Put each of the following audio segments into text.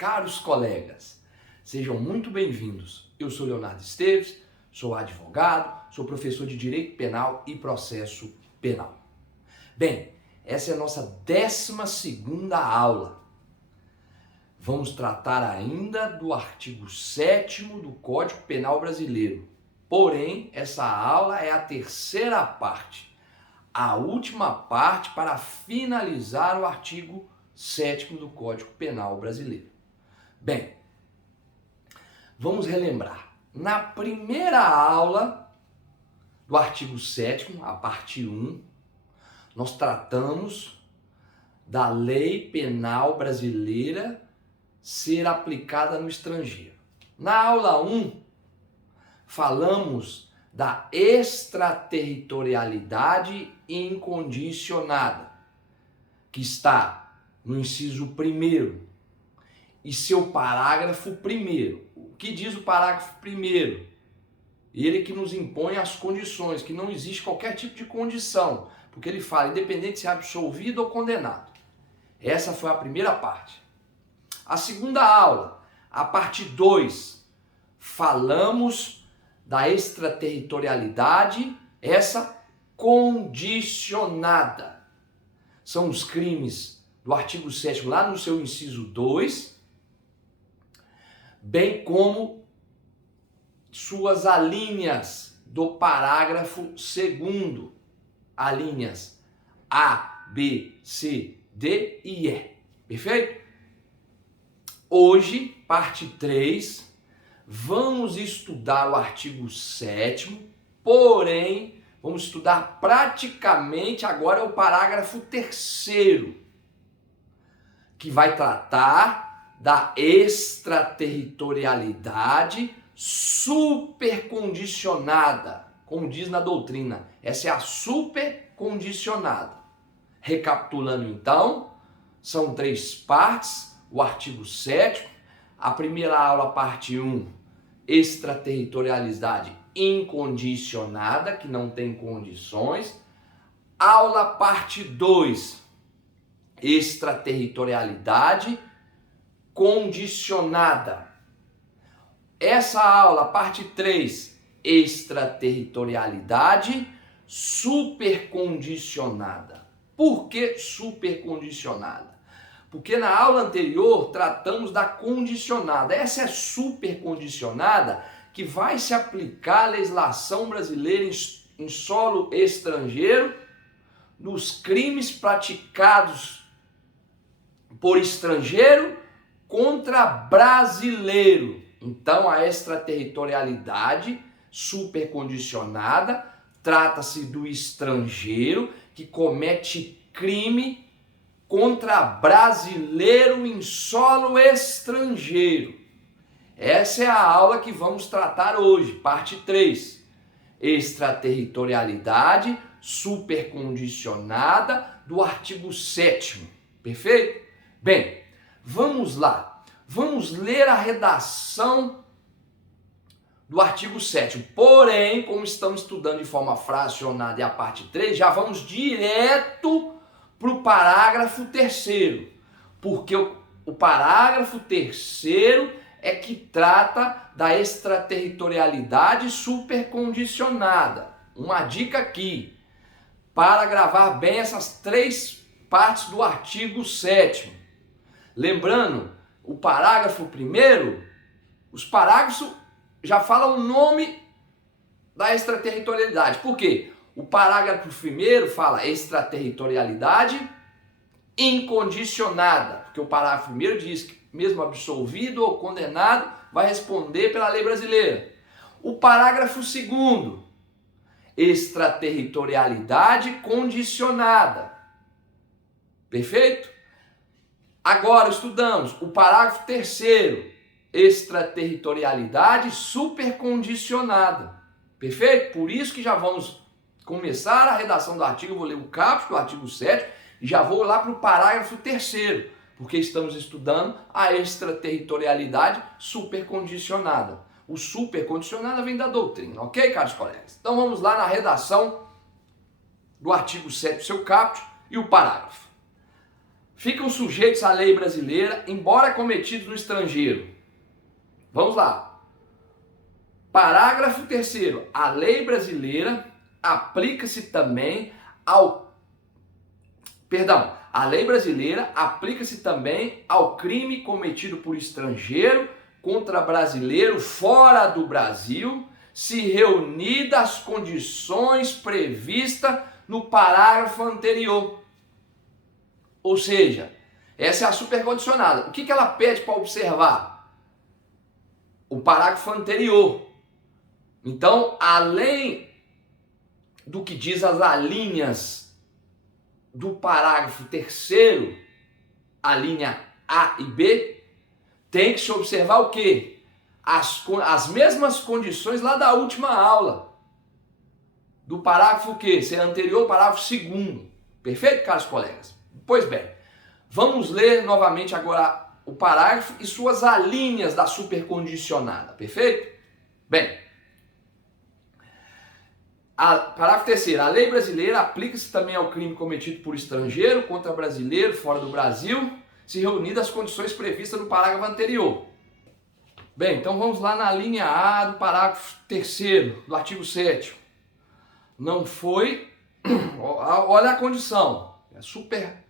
caros colegas, sejam muito bem-vindos. Eu sou Leonardo Esteves, sou advogado, sou professor de Direito Penal e Processo Penal. Bem, essa é a nossa 12ª aula. Vamos tratar ainda do artigo 7º do Código Penal Brasileiro. Porém, essa aula é a terceira parte, a última parte para finalizar o artigo 7º do Código Penal Brasileiro. Bem, vamos relembrar. Na primeira aula do artigo 7º, a parte 1, nós tratamos da lei penal brasileira ser aplicada no estrangeiro. Na aula 1, falamos da extraterritorialidade incondicionada, que está no inciso 1º e seu parágrafo 1º. O que diz o parágrafo 1º? Ele que nos impõe as condições, que não existe qualquer tipo de condição, porque ele fala independente se é absolvido ou condenado. Essa foi a primeira parte. A segunda aula, a parte 2, falamos da extraterritorialidade, essa condicionada. São os crimes do artigo 7º, lá no seu inciso 2, bem como suas alíneas do parágrafo 2º, alíneas A, B, C, D e E. Perfeito? Hoje, parte 3, vamos estudar o artigo 7º, porém, vamos estudar praticamente agora o parágrafo 3º, que vai tratar da extraterritorialidade supercondicionada, como diz na doutrina. Essa é a supercondicionada. Recapitulando então, são 3 partes, o artigo 7º, a primeira aula, parte 1, extraterritorialidade incondicionada, que não tem condições. Aula parte 2, extraterritorialidade condicionada. Essa aula, parte 3, extraterritorialidade supercondicionada. Por que supercondicionada? Porque na aula anterior tratamos da condicionada. Essa é supercondicionada que vai se aplicar à legislação brasileira em solo estrangeiro nos crimes praticados por estrangeiro contra brasileiro. Então, a extraterritorialidade supercondicionada trata-se do estrangeiro que comete crime contra brasileiro em solo estrangeiro. Essa é a aula que vamos tratar hoje, parte 3. Extraterritorialidade supercondicionada do artigo 7º. Perfeito? Bem, vamos lá. Vamos ler a redação do artigo 7º. Porém, como estamos estudando de forma fracionada e a parte 3, já vamos direto para o parágrafo 3º. Porque o parágrafo 3º é que trata da extraterritorialidade supercondicionada. Uma dica aqui, para gravar bem essas 3 partes do artigo 7º. Lembrando, o parágrafo 1º, os parágrafos já falam o nome da extraterritorialidade. Por quê? O parágrafo 1º fala extraterritorialidade incondicionada, porque o parágrafo 1º diz que mesmo absolvido ou condenado vai responder pela lei brasileira. O parágrafo 2º, extraterritorialidade condicionada. Perfeito? Agora estudamos o parágrafo 3º, extraterritorialidade supercondicionada. Perfeito? Por isso que já vamos começar a redação do artigo. Eu vou ler o caput do artigo 7º e já vou lá para o parágrafo 3º, porque estamos estudando a extraterritorialidade supercondicionada. O supercondicionada vem da doutrina, ok, caros colegas? Então vamos lá na redação do artigo 7º, seu caput e o parágrafo. ficam sujeitos à lei brasileira, embora cometidos no estrangeiro. Vamos lá. Parágrafo 3º. A lei brasileira aplica-se também a lei brasileira aplica-se também ao crime cometido por estrangeiro contra brasileiro fora do Brasil, se reunidas as condições previstas no parágrafo anterior. Ou seja, essa é a supercondicionada. O que ela pede para observar? O parágrafo anterior. Então, além do que diz as alíneas do parágrafo 3º, a linha A e B, tem que se observar o quê? As mesmas condições lá da última aula. Do parágrafo o quê? Ser anterior ao parágrafo 2º. Perfeito, caros colegas? Pois bem, vamos ler novamente agora o parágrafo e suas alíneas da supercondicionada. Perfeito? Bem, parágrafo 3º. A lei brasileira aplica-se também ao crime cometido por estrangeiro contra brasileiro fora do Brasil, se reunidas as condições previstas no parágrafo anterior. Bem, então vamos lá na linha A do parágrafo 3º, do artigo 7º. Não foi... Olha a condição.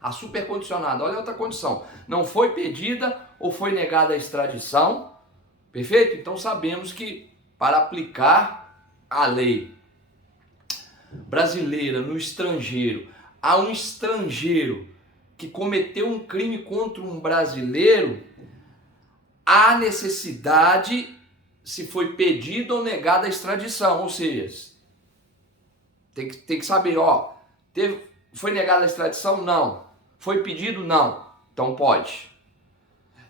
A supercondicionada. Olha outra condição. Não foi pedida ou foi negada a extradição. Perfeito? Então sabemos que para aplicar a lei brasileira no estrangeiro, a um estrangeiro que cometeu um crime contra um brasileiro, há necessidade se foi pedido ou negada a extradição. Ou seja, tem que saber, foi negada a extradição? Não. Foi pedido? Não. Então pode.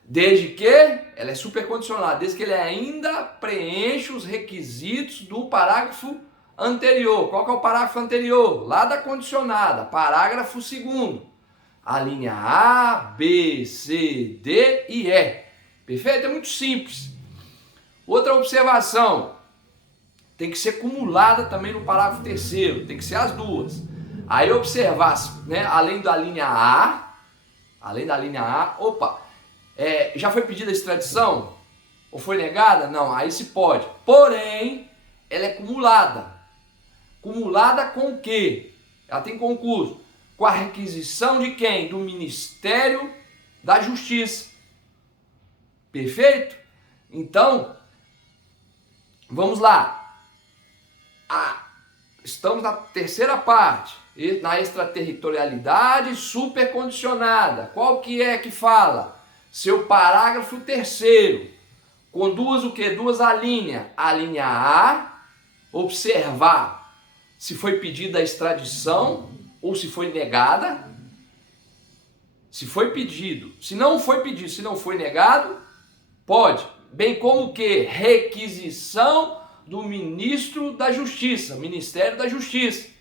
Desde que ela é supercondicionada, desde que ele ainda preenche os requisitos do parágrafo anterior. Qual que é o parágrafo anterior? Lá da condicionada, parágrafo 2º. A linha A, B, C, D e E. Perfeito? É muito simples. Outra observação. Tem que ser cumulada também no parágrafo 3º. Tem que ser as duas. Aí observar, né, além da linha A, já foi pedida a extradição? Ou foi negada? Não, aí se pode. Porém, ela é cumulada. Cumulada com o quê? Ela tem concurso. Com a requisição de quem? Do Ministério da Justiça. Perfeito? Então, vamos lá. Estamos na terceira parte, na extraterritorialidade supercondicionada. Qual que é que fala? Seu parágrafo 3º. Conduz o quê? Duas alíneas. A linha A, observar se foi pedida a extradição ou se foi negada. Se foi pedido, se não foi pedido, se não foi negado, pode. Bem como que requisição do ministro da Justiça, Ministério da Justiça.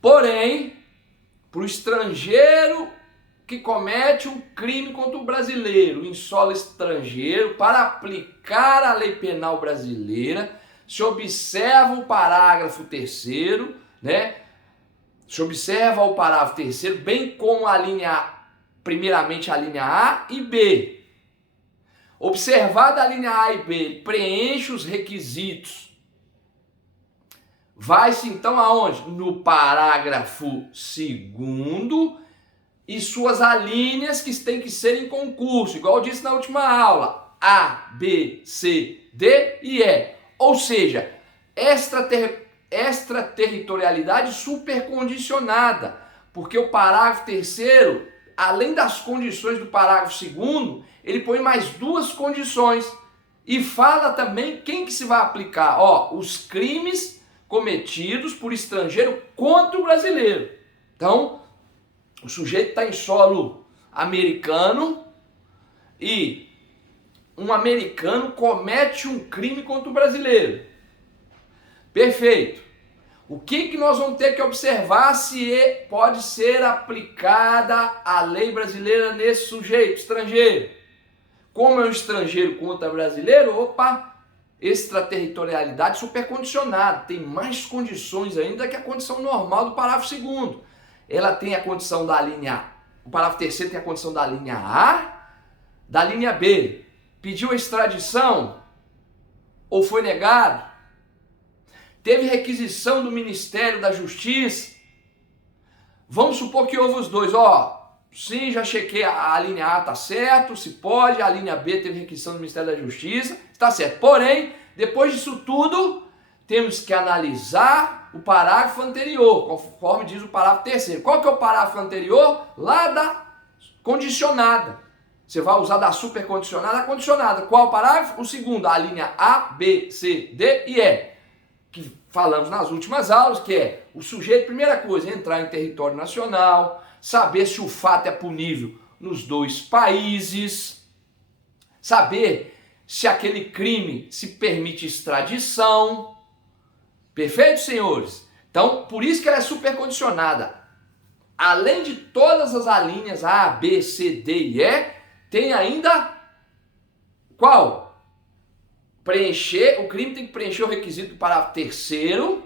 Porém, para o estrangeiro que comete um crime contra o brasileiro, em solo estrangeiro, para aplicar a lei penal brasileira, se observa o parágrafo 3º, né? Se observa o parágrafo 3º, bem como a linha, primeiramente a linha A e B. Observada a linha A e B, preenche os requisitos. Vai-se então aonde? No parágrafo 2º e suas alíneas que têm que ser em concurso, igual eu disse na última aula. A, B, C, D e E. Ou seja, extraterritorialidade supercondicionada, porque o parágrafo 3º, além das condições do parágrafo 2º, ele põe mais duas condições e fala também quem que se vai aplicar. Os crimes cometidos por estrangeiro contra o brasileiro. Então, o sujeito está em solo americano e um americano comete um crime contra o brasileiro. Perfeito. O que nós vamos ter que observar se pode ser aplicada a lei brasileira nesse sujeito estrangeiro? Como é um estrangeiro contra brasileiro, extraterritorialidade supercondicionada. Tem mais condições ainda que a condição normal do parágrafo 2º. Ela tem a condição da linha o parágrafo terceiro tem a condição da linha A, da linha B. Pediu a extradição ou foi negado? Teve requisição do Ministério da Justiça? Vamos supor que houve os dois. Sim, já chequei, a linha A está certo, se pode, a linha B teve requisição do Ministério da Justiça, está certo. Porém, depois disso tudo, temos que analisar o parágrafo anterior, conforme diz o parágrafo terceiro. Qual que é o parágrafo anterior? Lá da condicionada. Você vai usar da supercondicionada a condicionada. Qual o parágrafo? O segundo, a linha A, B, C, D e E. Que falamos nas últimas aulas, que é o sujeito, primeira coisa, entrar em território nacional, saber se o fato é punível nos dois países, saber se aquele crime se permite extradição. Perfeito, senhores? Então, por isso que ela é supercondicionada. Além de todas as alíneas A, B, C, D e E, tem ainda qual? O crime tem que preencher o requisito do parágrafo terceiro,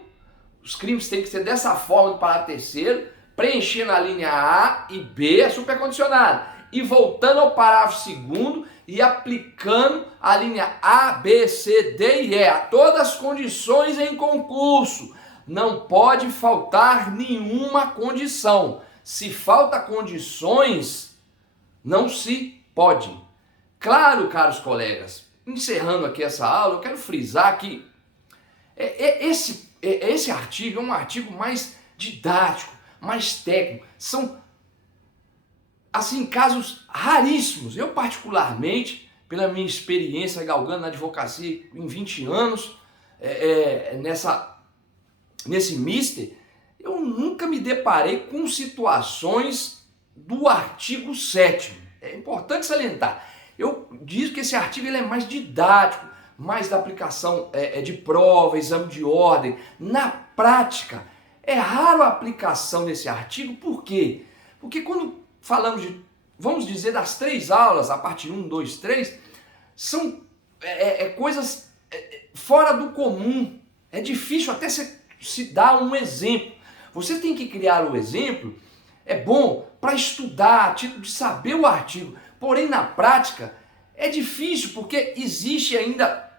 os crimes têm que ser dessa forma do parágrafo terceiro, preencher na linha A e B, é supercondicionado. E voltando ao parágrafo segundo e aplicando a linha A, B, C, D e E, a todas as condições em concurso. Não pode faltar nenhuma condição. Se falta condições, não se pode. Claro, caros colegas, encerrando aqui essa aula, eu quero frisar que esse artigo é um artigo mais didático, mais técnico. São, assim, casos raríssimos. Eu, particularmente, pela minha experiência galgando na advocacia em 20 anos, nesse mister, eu nunca me deparei com situações do artigo 7º. É importante salientar. Eu digo que esse artigo ele é mais didático, mais da aplicação de prova, exame de ordem. Na prática, é raro a aplicação desse artigo. Por quê? Porque quando falamos vamos dizer, das 3 aulas, a parte 1, 2, 3, são coisas fora do comum. É difícil até se dar um exemplo. Você tem que criar o exemplo, é bom para estudar, a título de saber o artigo. Porém, na prática, é difícil, porque existe ainda,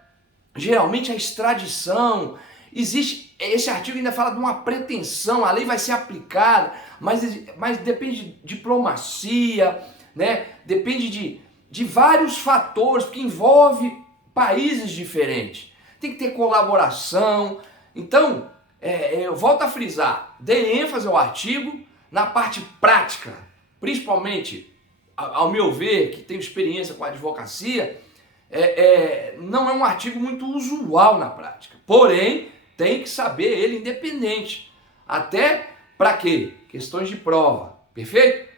geralmente, a extradição, existe, esse artigo ainda fala de uma pretensão, a lei vai ser aplicada, mas depende de diplomacia, né? Depende de vários fatores, porque envolve países diferentes. Tem que ter colaboração. Então, eu volto a frisar, dê ênfase ao artigo na parte prática, principalmente, ao meu ver, que tenho experiência com a advocacia, não é um artigo muito usual na prática. Porém, tem que saber ele independente. Até para quê? Questões de prova. Perfeito?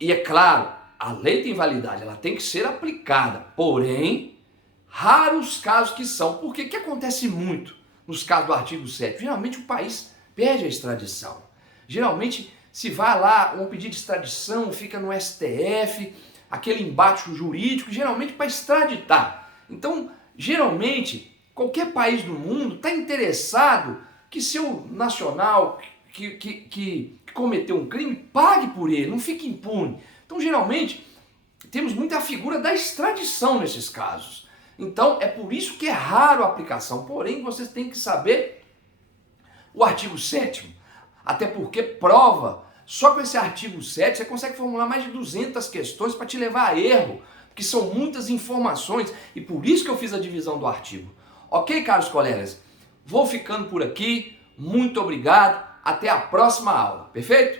E é claro, a lei tem validade, ela tem que ser aplicada. Porém, raros casos que são. Porque o que acontece muito nos casos do artigo 7? Geralmente o país pede a extradição. Geralmente se vai lá, um pedido de extradição, fica no STF, aquele embate jurídico, geralmente para extraditar. Então, geralmente, qualquer país do mundo está interessado que seu nacional que cometeu um crime pague por ele, não fique impune. Então, geralmente, temos muita figura da extradição nesses casos. Então, é por isso que é raro a aplicação. Porém, vocês têm que saber o artigo 7º. Até porque prova, só com esse artigo 7 você consegue formular mais de 200 questões para te levar a erro, porque são muitas informações e por isso que eu fiz a divisão do artigo. Ok, caros colegas? Vou ficando por aqui, muito obrigado, até a próxima aula, perfeito?